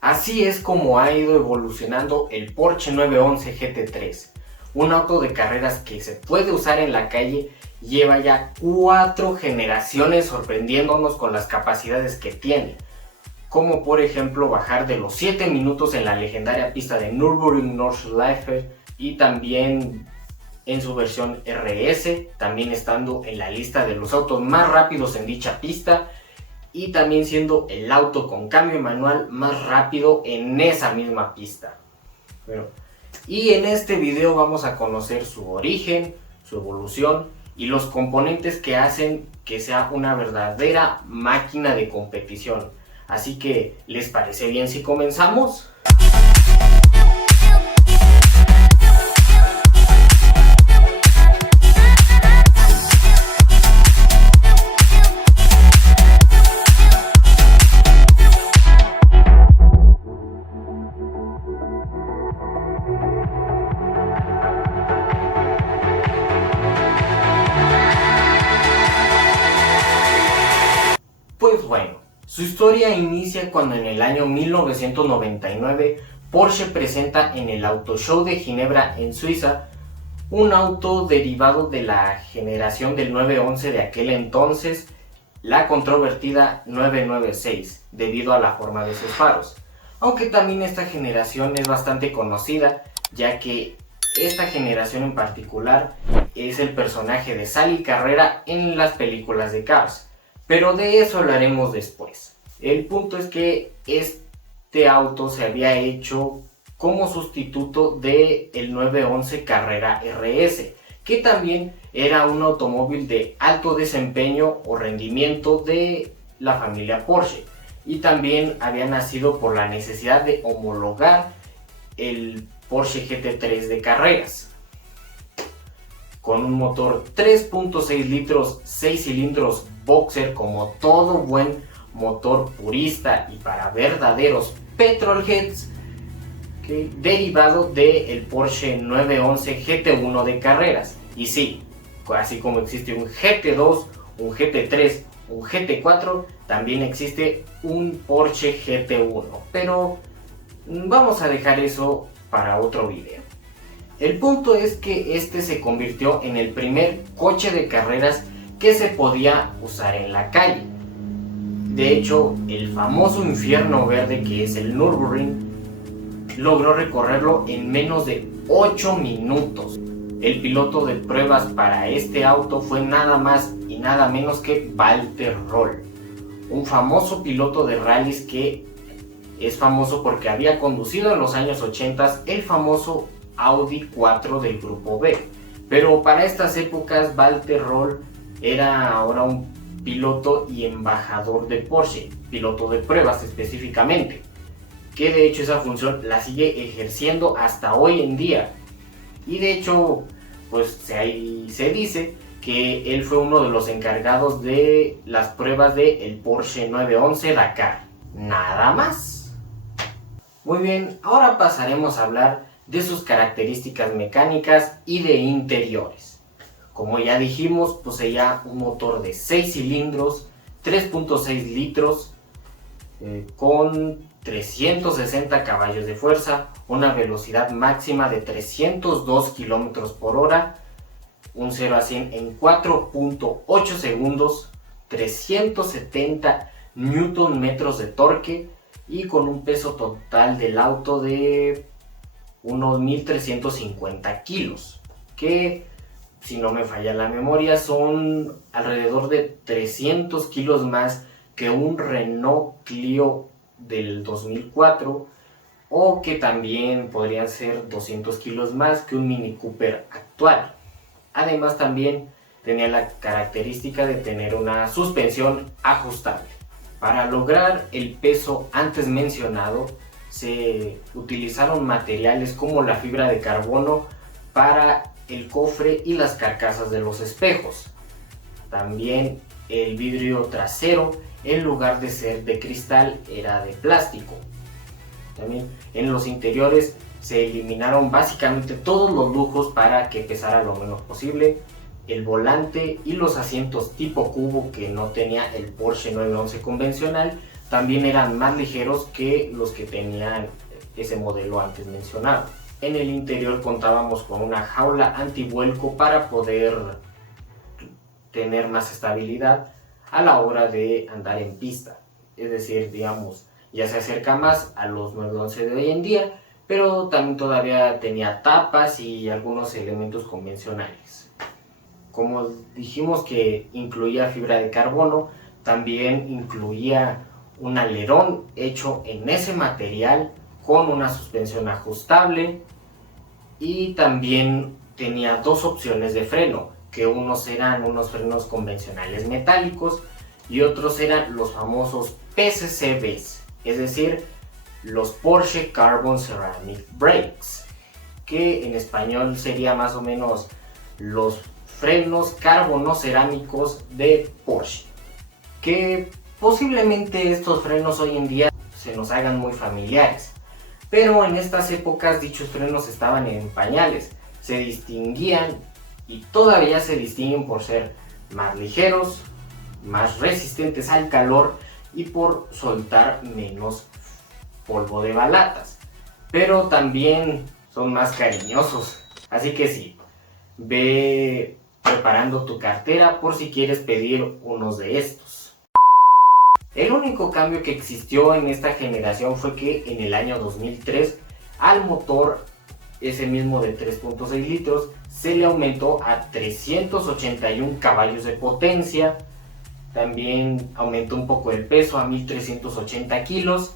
Así es como ha ido evolucionando el Porsche 911 GT3, un auto de carreras que se puede usar en la calle. Lleva ya 4 generaciones sorprendiéndonos con las capacidades que tiene, como por ejemplo bajar de los 7 minutos en la legendaria pista de Nürburgring Nordschleife y también en su versión RS, también estando en la lista de los autos más rápidos en dicha pista y también siendo el auto con cambio manual más rápido en esa misma pista. Y en este video vamos a conocer su origen, su evolución y los componentes que hacen que sea una verdadera máquina de competición. Así que, ¿les parece bien si comenzamos? Pues bueno, su historia inicia cuando en el año 1999 Porsche presenta en el Auto Show de Ginebra en Suiza un auto derivado de la generación del 911 de aquel entonces, la controvertida 996, debido a la forma de sus faros. Aunque también esta generación es bastante conocida, ya que esta generación en particular es el personaje de Sally Carrera en las películas de Cars. Pero de eso hablaremos después. El punto es que este auto se había hecho como sustituto del 911 Carrera RS, que también era un automóvil de alto desempeño o rendimiento de la familia Porsche. Y también había nacido por la necesidad de homologar el Porsche GT3 de carreras. Con un motor 3.6 litros, 6 cilindros boxer como todo buen motor purista y para verdaderos petrolheads, derivado del Porsche 911 GT1 de carreras. Y sí, así como existe un GT2, un GT3, un GT4, también existe un Porsche GT1, pero vamos a dejar eso para otro video. El punto es que este se convirtió en el primer coche de carreras que se podía usar en la calle. De hecho, el famoso infierno verde que es el Nürburgring logró recorrerlo en menos de 8 minutos. El piloto de pruebas para este auto fue nada más y nada menos que Walter Röhrl, un famoso piloto de rallies que es famoso porque había conducido en los años 80 el famoso Audi 4 del grupo B. Pero para estas épocas Walter Röhrl era ahora un piloto y embajador de Porsche, piloto de pruebas específicamente, que de hecho esa función la sigue ejerciendo hasta hoy en día. Y de hecho, pues se dice que él fue uno de los encargados de las pruebas del Porsche 911 Dakar. Nada más. Muy bien, ahora pasaremos a hablar de sus características mecánicas y de interiores. Como ya dijimos, poseía un motor de 6 cilindros, 3.6 litros, con 360 caballos de fuerza, una velocidad máxima de 302 km por hora, un 0 a 100 en 4.8 segundos, 370 Nm de torque y con un peso total del auto de unos 1350 kilos, que si no me falla la memoria son alrededor de 300 kilos más que un Renault Clio del 2004, o que también podrían ser 200 kilos más que un Mini Cooper actual. Además también tenía la característica de tener una suspensión ajustable. Para lograr el peso antes mencionado se utilizaron materiales como la fibra de carbono para el cofre y las carcasas de los espejos. También el vidrio trasero, en lugar de ser de cristal, era de plástico. También en los interiores se eliminaron básicamente todos los lujos para que pesara lo menos posible. El volante y los asientos tipo cubo que no tenía el Porsche 911 convencional también eran más ligeros que los que tenían ese modelo antes mencionado. En el interior contábamos con una jaula antivuelco para poder tener más estabilidad a la hora de andar en pista. Es decir, digamos, ya se acerca más a los 911 de hoy en día, pero también todavía tenía tapas y algunos elementos convencionales. Como dijimos que incluía fibra de carbono, también incluía un alerón hecho en ese material con una suspensión ajustable, y también tenía dos opciones de freno, que unos eran unos frenos convencionales metálicos y otros eran los famosos PCCBs, es decir, los Porsche Carbon Ceramic Brakes, que en español sería más o menos los frenos carbono-cerámicos de Porsche, que posiblemente estos frenos hoy en día se nos hagan muy familiares, pero en estas épocas dichos frenos estaban en pañales, se distinguían y todavía se distinguen por ser más ligeros, más resistentes al calor y por soltar menos polvo de balatas, pero también son más cariñosos, así que sí, ve preparando tu cartera por si quieres pedir unos de estos. El único cambio que existió en esta generación fue que en el año 2003 al motor, ese mismo de 3.6 litros, se le aumentó a 381 caballos de potencia. También aumentó un poco el peso a 1380 kilos,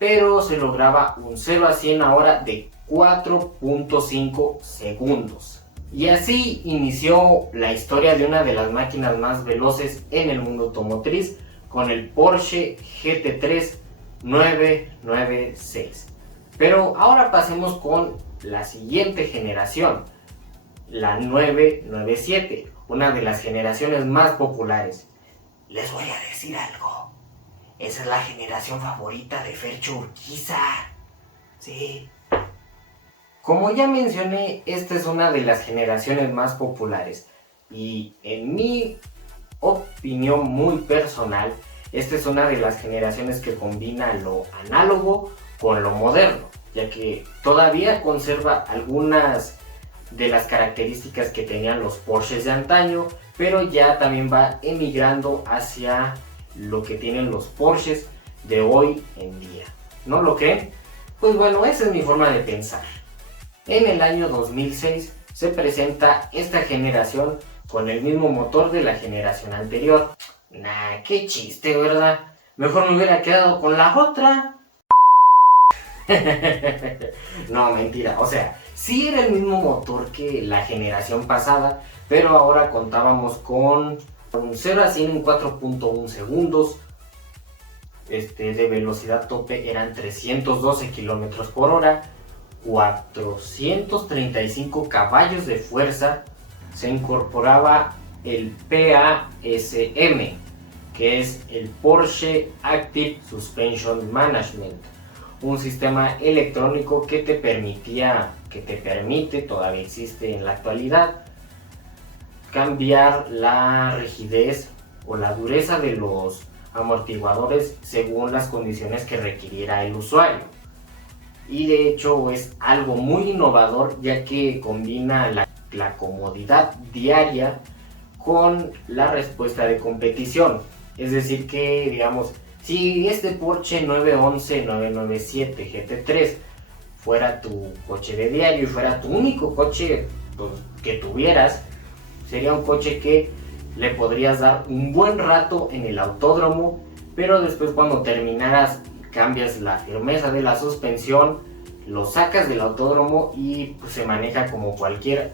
pero se lograba un 0 a 100 ahora de 4.5 segundos. Y así inició la historia de una de las máquinas más veloces en el mundo automotriz, con el Porsche GT3 996. Pero ahora pasemos con la siguiente generación, la 997, una de las generaciones más populares. Les voy a decir algo, esa es la generación favorita de Fercho Urquiza. Sí. Como ya mencioné, esta es una de las generaciones más populares y en mi opinión muy personal, esta es una de las generaciones que combina lo análogo con lo moderno, ya que todavía conserva algunas de las características que tenían los Porsches de antaño, pero ya también va emigrando hacia lo que tienen los Porsches de hoy en día. ¿No lo creen? Pues bueno, esa es mi forma de pensar. En el año 2006 se presenta esta generación con el mismo motor de la generación anterior. Nah, qué chiste, ¿verdad? Mejor me hubiera quedado con la otra. No, mentira, o sea, sí era el mismo motor que la generación pasada, pero ahora contábamos con un 0 a 100 en 4.1 segundos. De velocidad tope eran 312 km por hora, 435 caballos de fuerza. Se incorporaba el PASM, que es el Porsche Active Suspension Management, un sistema electrónico que te permite, todavía existe en la actualidad, cambiar la rigidez o la dureza de los amortiguadores según las condiciones que requiriera el usuario. Y de hecho es algo muy innovador, ya que combina la comodidad diaria con la respuesta de competición. Es decir que, digamos, si este Porsche 911 997 GT3 fuera tu coche de diario y fuera tu único coche que tuvieras, sería un coche que le podrías dar un buen rato en el autódromo, pero después cuando terminaras cambias la firmeza de la suspensión, lo sacas del autódromo y pues, se maneja como cualquier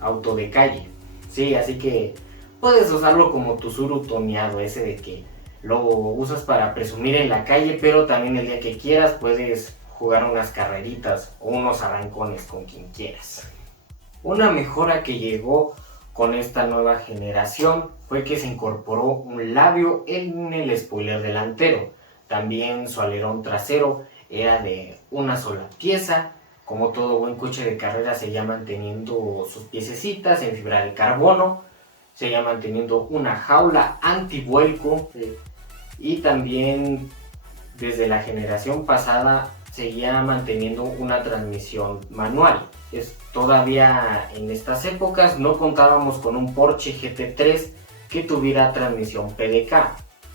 auto de calle. Sí, así que puedes usarlo como tu Tsuru toneado, ese de que lo usas para presumir en la calle, pero también el día que quieras puedes jugar unas carreritas o unos arrancones con quien quieras. Una mejora que llegó con esta nueva generación fue que se incorporó un labio en el spoiler delantero. También su alerón trasero era de una sola pieza. Como todo buen coche de carrera, seguía manteniendo sus piececitas en fibra de carbono, seguía manteniendo una jaula antivuelco y también desde la generación pasada seguía manteniendo una transmisión manual. Todavía en estas épocas no contábamos con un Porsche GT3 que tuviera transmisión PDK.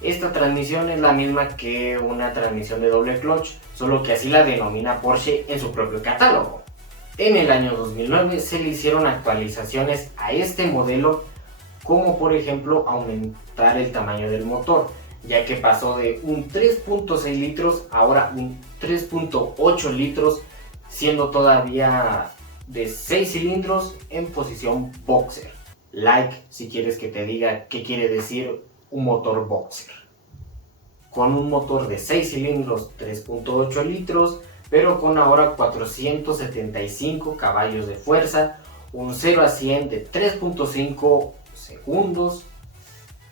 Esta transmisión es la misma que una transmisión de doble clutch, solo que así la denomina Porsche en su propio catálogo. En el año 2009 se le hicieron actualizaciones a este modelo, como por ejemplo aumentar el tamaño del motor, ya que pasó de un 3.6 litros ahora un 3.8 litros, siendo todavía de 6 cilindros en posición boxer. Like si quieres que te diga qué quiere decir un motor boxer. Con un motor de 6 cilindros, 3.8 litros, pero con ahora 475 caballos de fuerza, un 0 a 100 de 3.5 segundos,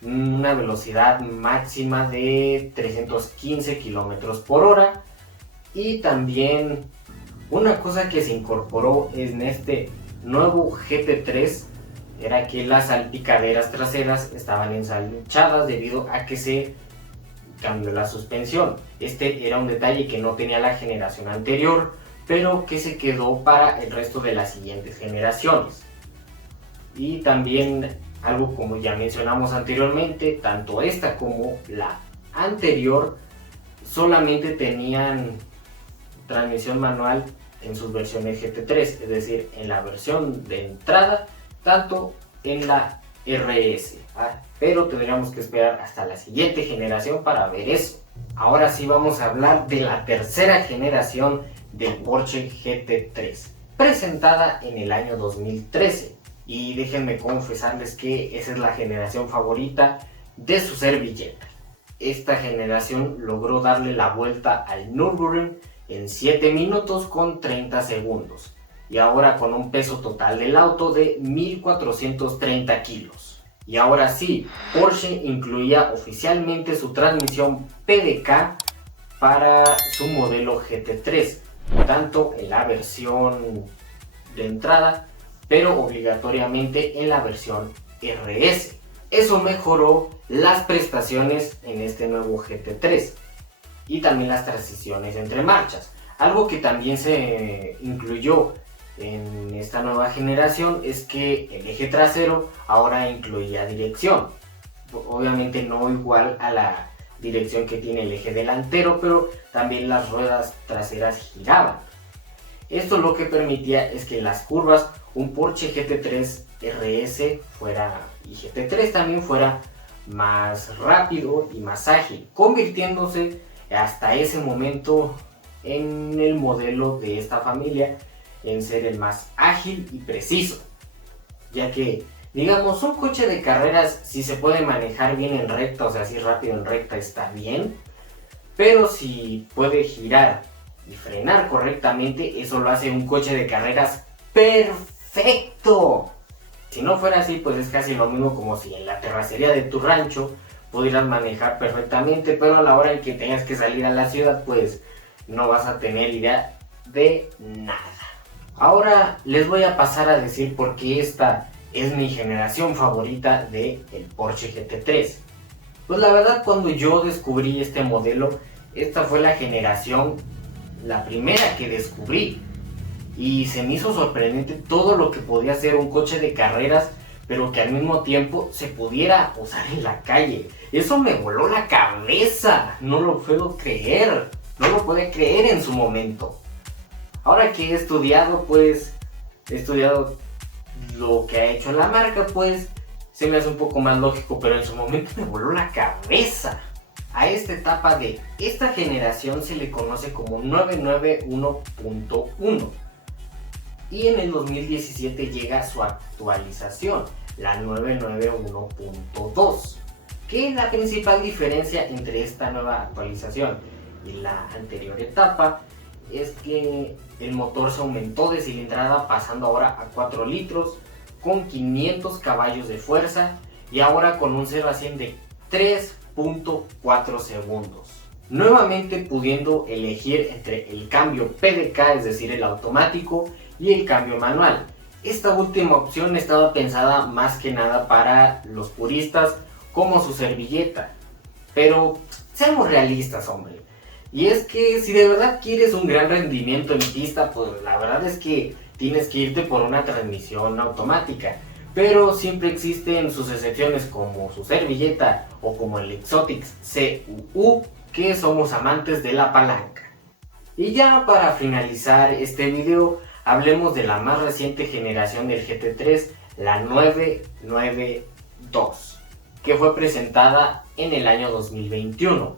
una velocidad máxima de 315 km por hora, y también una cosa que se incorporó en este nuevo GT3 era que las salpicaderas traseras estaban ensanchadas debido a que se cambió la suspensión. Este era un detalle que no tenía la generación anterior, pero que se quedó para el resto de las siguientes generaciones. Y también algo como ya mencionamos anteriormente, tanto esta como la anterior solamente tenían transmisión manual en sus versiones GT3, es decir, en la versión de entrada, tanto en la RS, pero tendríamos que esperar hasta la siguiente generación para ver eso. Ahora sí vamos a hablar de la tercera generación del Porsche GT3, presentada en el año 2013, y déjenme confesarles que esa es la generación favorita de su servilleta. Esta generación logró darle la vuelta al Nürburgring en 7 minutos con 30 segundos, y ahora con un peso total del auto de 1430 kilos. Y ahora sí, Porsche incluía oficialmente su transmisión PDK para su modelo GT3, tanto en la versión de entrada, pero obligatoriamente en la versión RS. Eso mejoró las prestaciones en este nuevo GT3 y también las transiciones entre marchas. Algo que también se incluyó en esta nueva generación es que el eje trasero ahora incluía dirección. Obviamente no igual a la dirección que tiene el eje delantero, pero también las ruedas traseras giraban. Esto lo que permitía es que en las curvas un Porsche GT3 RS y GT3 también fuera más rápido y más ágil, convirtiéndose hasta ese momento en el modelo de esta familia en ser el más ágil y preciso, ya que digamos un coche de carreras si se puede manejar bien en recta, o sea así rápido en recta está bien, pero si puede girar y frenar correctamente, eso lo hace un coche de carreras perfecto. Si no fuera así, pues es casi lo mismo como si en la terracería de tu rancho pudieras manejar perfectamente, pero a la hora en que tengas que salir a la ciudad, pues no vas a tener idea de nada. Ahora les voy a pasar a decir por qué esta es mi generación favorita del Porsche GT3. Pues la verdad, cuando yo descubrí este modelo, esta fue la generación, la primera que descubrí, y se me hizo sorprendente todo lo que podía hacer un coche de carreras, pero que al mismo tiempo se pudiera usar en la calle. Eso me voló la cabeza, no lo puedo creer, no lo pude creer en su momento. Ahora que he estudiado lo que ha hecho la marca, pues se me hace un poco más lógico, pero en su momento me voló la cabeza. A esta etapa de esta generación se le conoce como 991.1 y en el 2017 llega su actualización, la 991.2, que la principal diferencia entre esta nueva actualización y la anterior etapa es que el motor se aumentó de cilindrada, pasando ahora a 4 litros con 500 caballos de fuerza y ahora con un 0 a 100 de 3.4 segundos. Nuevamente pudiendo elegir entre el cambio PDK, es decir el automático, y el cambio manual. Esta última opción estaba pensada más que nada para los puristas como su servilleta, pero seamos realistas, hombre. Y es que si de verdad quieres un gran rendimiento en pista, pues la verdad es que tienes que irte por una transmisión automática. Pero siempre existen sus excepciones como su servilleta o como el Exotics CUU, que somos amantes de la palanca. Y ya para finalizar este video, hablemos de la más reciente generación del GT3, la 992, que fue presentada en el año 2021.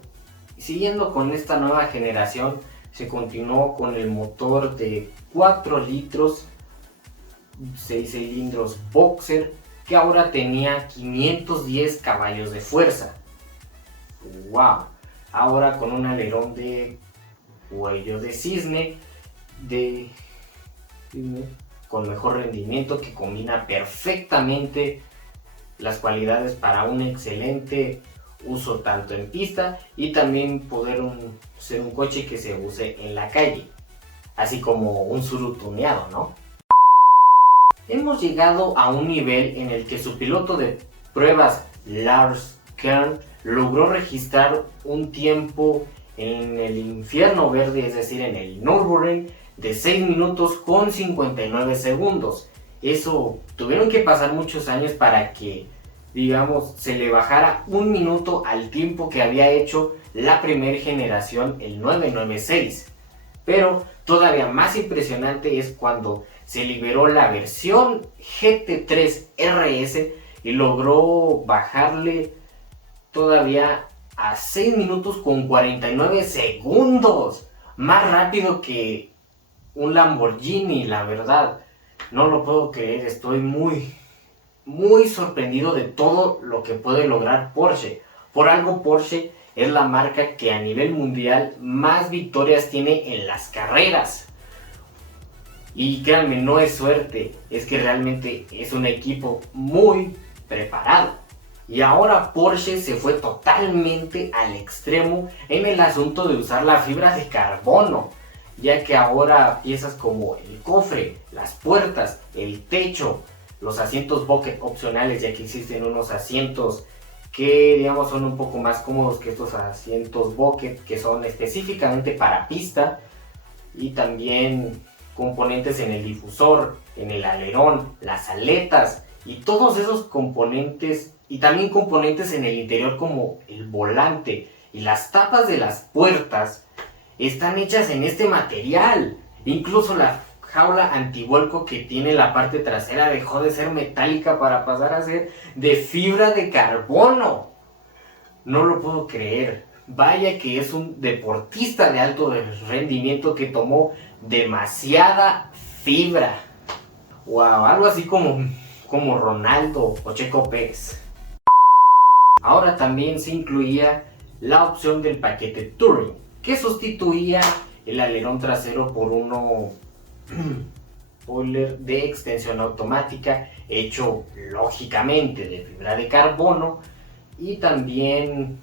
Siguiendo con esta nueva generación, se continuó con el motor de 4 litros, 6 cilindros Boxer, que ahora tenía 510 caballos de fuerza. ¡Wow! Ahora con un alerón de cuello de cisne, con mejor rendimiento, que combina perfectamente las cualidades para un excelente uso tanto en pista y también poder ser un coche que se use en la calle, así como un Tsuru tuneado, ¿no? Hemos llegado a un nivel en el que su piloto de pruebas, Lars Kern, logró registrar un tiempo en el infierno verde, es decir, en el Nürburgring, de 6 minutos con 59 segundos. Eso tuvieron que pasar muchos años para que, digamos, se le bajara un minuto al tiempo que había hecho la primera generación, el 996. Pero todavía más impresionante es cuando se liberó la versión GT3 RS y logró bajarle todavía a 6 minutos con 49 segundos. Más rápido que un Lamborghini, la verdad. No lo puedo creer, estoy muy sorprendido de todo lo que puede lograr Porsche. Por algo Porsche es la marca que a nivel mundial más victorias tiene en las carreras. Y créanme, no es suerte, es que realmente es un equipo muy preparado. Y ahora Porsche se fue totalmente al extremo en el asunto de usar la fibra de carbono, ya que ahora piezas como el cofre, las puertas, el techo, los asientos bucket opcionales, ya que existen unos asientos que digamos son un poco más cómodos que estos asientos bucket que son específicamente para pista, y también componentes en el difusor, en el alerón, las aletas y todos esos componentes, y también componentes en el interior como el volante y las tapas de las puertas están hechas en este material. Incluso la jaula antivuelco que tiene la parte trasera dejó de ser metálica para pasar a ser de fibra de carbono. No lo puedo creer. Vaya que es un deportista de alto rendimiento que tomó demasiada fibra. Wow, algo así como Ronaldo o Checo Pérez. Ahora también se incluía la opción del paquete Touring, que sustituía el alerón trasero por uno spoiler de extensión automática hecho lógicamente de fibra de carbono, y también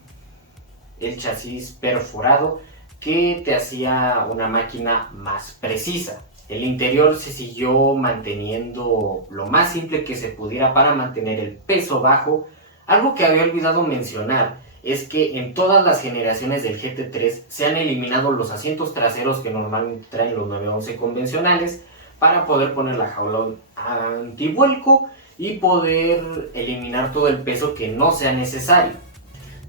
el chasis perforado que te hacía una máquina más precisa. El interior se siguió manteniendo lo más simple que se pudiera para mantener el peso bajo. Algo que había olvidado mencionar es que en todas las generaciones del GT3 se han eliminado los asientos traseros que normalmente traen los 911 convencionales para poder poner la jaula antivuelco y poder eliminar todo el peso que no sea necesario.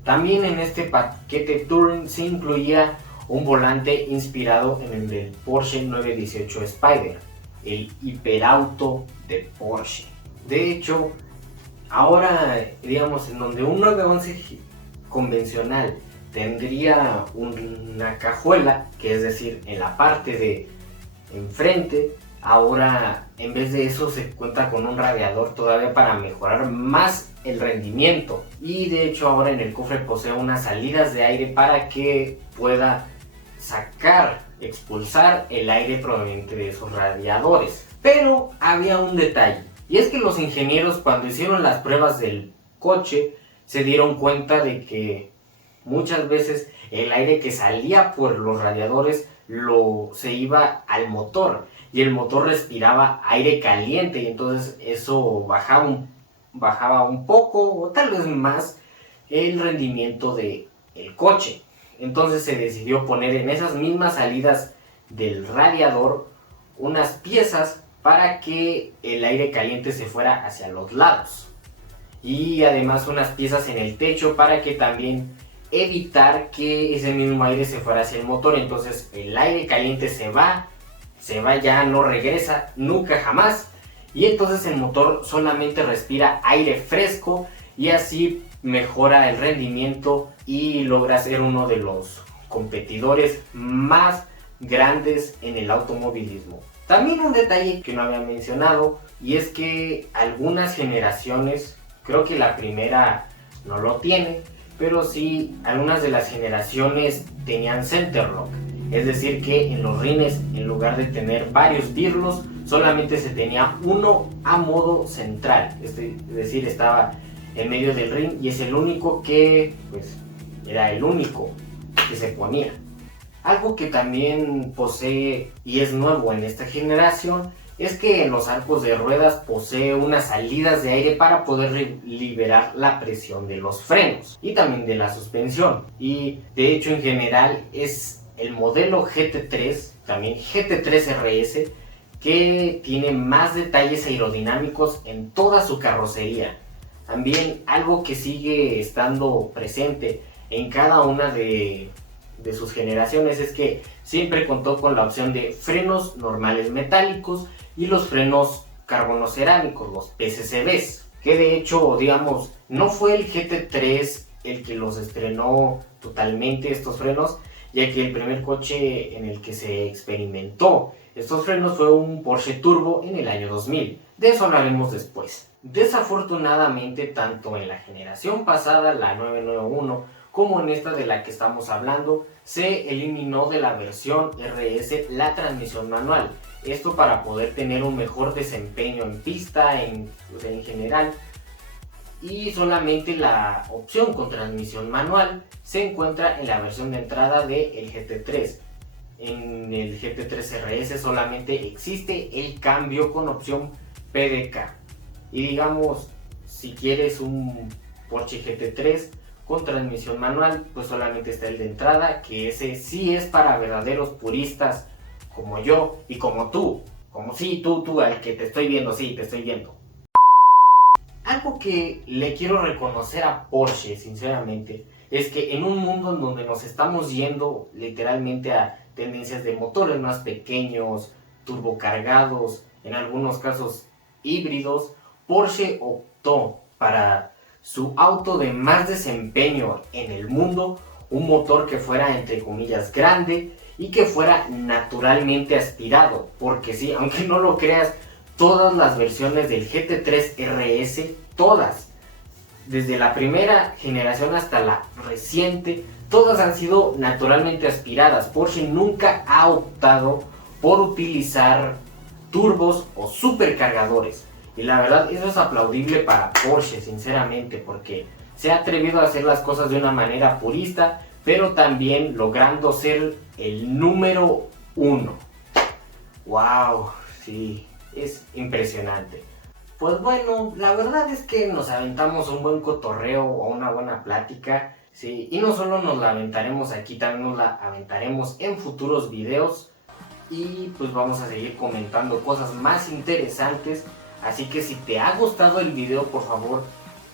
También en este paquete Touring se incluía un volante inspirado en el del Porsche 918 Spider, el hiperauto de Porsche. De hecho, ahora, digamos, en donde un 911 convencional tendría una cajuela, que es decir, en la parte de enfrente, ahora en vez de eso se cuenta con un radiador todavía para mejorar más el rendimiento. Y de hecho ahora en el cofre posee unas salidas de aire para que pueda expulsar el aire proveniente de esos radiadores. Pero había un detalle, y es que los ingenieros, cuando hicieron las pruebas del coche, se dieron cuenta de que muchas veces el aire que salía por los radiadores se iba al motor, y el motor respiraba aire caliente, y entonces eso bajaba un poco o tal vez más el rendimiento de el coche. Entonces se decidió poner en esas mismas salidas del radiador unas piezas para que el aire caliente se fuera hacia los lados, y además unas piezas en el techo para que también evitar que ese mismo aire se fuera hacia el motor. Entonces el aire caliente se va, ya no regresa nunca jamás, y entonces el motor solamente respira aire fresco y así mejora el rendimiento y logra ser uno de los competidores más grandes en el automovilismo. También un detalle que no había mencionado, y es que algunas generaciones, creo que la primera no lo tiene, pero sí algunas de las generaciones tenían center lock, es decir que en los rines, en lugar de tener varios birlos, solamente se tenía uno a modo central, es decir, estaba en medio del ring y es el único que, pues, era el único que se ponía. Algo que también posee y es nuevo en esta generación es que en los arcos de ruedas posee unas salidas de aire para poder liberar la presión de los frenos y también de la suspensión. Y de hecho en general es el modelo GT3, también GT3 RS, que tiene más detalles aerodinámicos en toda su carrocería. También algo que sigue estando presente en cada una de sus generaciones es que siempre contó con la opción de frenos normales metálicos y los frenos carbonocerámicos, los PCCBs, que de hecho, digamos, no fue el GT3 el que los estrenó totalmente estos frenos, ya que el primer coche en el que se experimentó estos frenos fue un Porsche Turbo en el año 2000. De eso hablaremos después. Desafortunadamente, tanto en la generación pasada, la 991, como en esta de la que estamos hablando, se eliminó de la versión RS la transmisión manual. Esto para poder tener un mejor desempeño en pista, en general. Y solamente la opción con transmisión manual se encuentra en la versión de entrada del GT3. En el GT3 RS solamente existe el cambio con opción PDK. Y digamos, si quieres un Porsche GT3 con transmisión manual, pues solamente está el de entrada, que ese sí es para verdaderos puristas como yo y como tú. Como sí, tú, al que te estoy viendo, sí, te estoy viendo. Algo que le quiero reconocer a Porsche, sinceramente, es que en un mundo en donde nos estamos yendo literalmente a tendencias de motores más pequeños, turbocargados, en algunos casos híbridos, Porsche optó para su auto de más desempeño en el mundo un motor que fuera entre comillas grande y que fuera naturalmente aspirado, porque sí, aunque no lo creas, todas las versiones del GT3 RS, todas, desde la primera generación hasta la reciente, todas han sido naturalmente aspiradas. Porsche nunca ha optado por utilizar turbos o supercargadores. Y la verdad, eso es aplaudible para Porsche, sinceramente, porque se ha atrevido a hacer las cosas de una manera purista, pero también logrando ser el número uno. ¡Wow! Sí, es impresionante. Pues bueno, la verdad es que nos aventamos un buen cotorreo o una buena plática, sí, y no solo nos la aventaremos aquí, también nos la aventaremos en futuros videos, y pues vamos a seguir comentando cosas más interesantes. Así que si te ha gustado el video, por favor,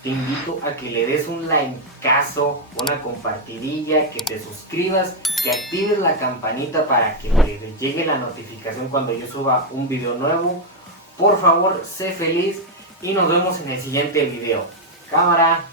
te invito a que le des un likeazo, una compartidilla, que te suscribas, que actives la campanita para que te llegue la notificación cuando yo suba un video nuevo. Por favor, sé feliz y nos vemos en el siguiente video. Cámara.